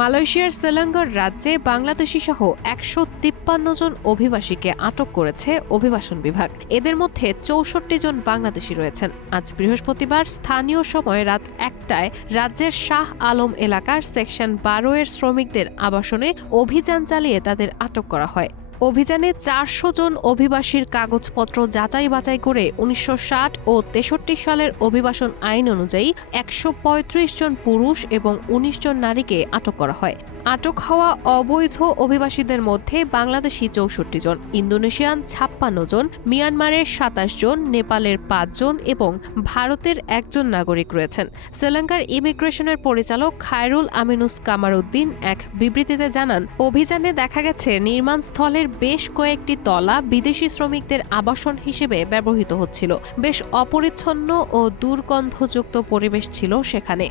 মালয়েশিয়ার সেলাঙ্গর রাজ্যে বাংলাদেশি সহ ১৫৩ জন অভিবাসীকে আটক করেছে অভিবাসন বিভাগ। এদের মধ্যে ৬৪ জন বাংলাদেশি রয়েছেন। আজ বৃহস্পতিবার স্থানীয় সময় রাত ১টায় রাজ্যের শাহ আলম এলাকার সেকশন ১২ এর শ্রমিকদের আবাসনে অভিযান চালিয়ে তাদের আটক করা হয়। অভিযানে ৪০০ জন অভিবাসীর কাগজপত্র যাচাই বাছাই করে ১৯৬০ ও ৬৩ সালের অভিবাসন আইন অনুযায়ী ১৩৫ জন পুরুষ এবং ১৯ জন নারীকে আটক করা হয়। আটক হওয়া অবৈধ অভিবাসীদের মধ্যে বাংলাদেশি ৬৪ জন, ইন্দোনেশিয়ান ৫৬ জন, মিয়ানমারের ২৭ জন, নেপালের ৫ জন এবং ভারতের ১ জন নাগরিক রয়েছেন। শ্রীলঙ্কার ইমিগ্রেশনের পরিচালক খায়রুল আমিনুস কামারউদ্দিন এক বিবৃতিতে জানান, অভিযানে দেখা গেছে নির্মাণস্থলের বেশ কয়েকটি তলা বিদেশি শ্রমিকদের আবাসন হিসেবে ব্যবহৃত হচ্ছিল। বেশ অপরিচ্ছন্ন ও দুর্গন্ধযুক্ত পরিবেশ ছিল সেখানে।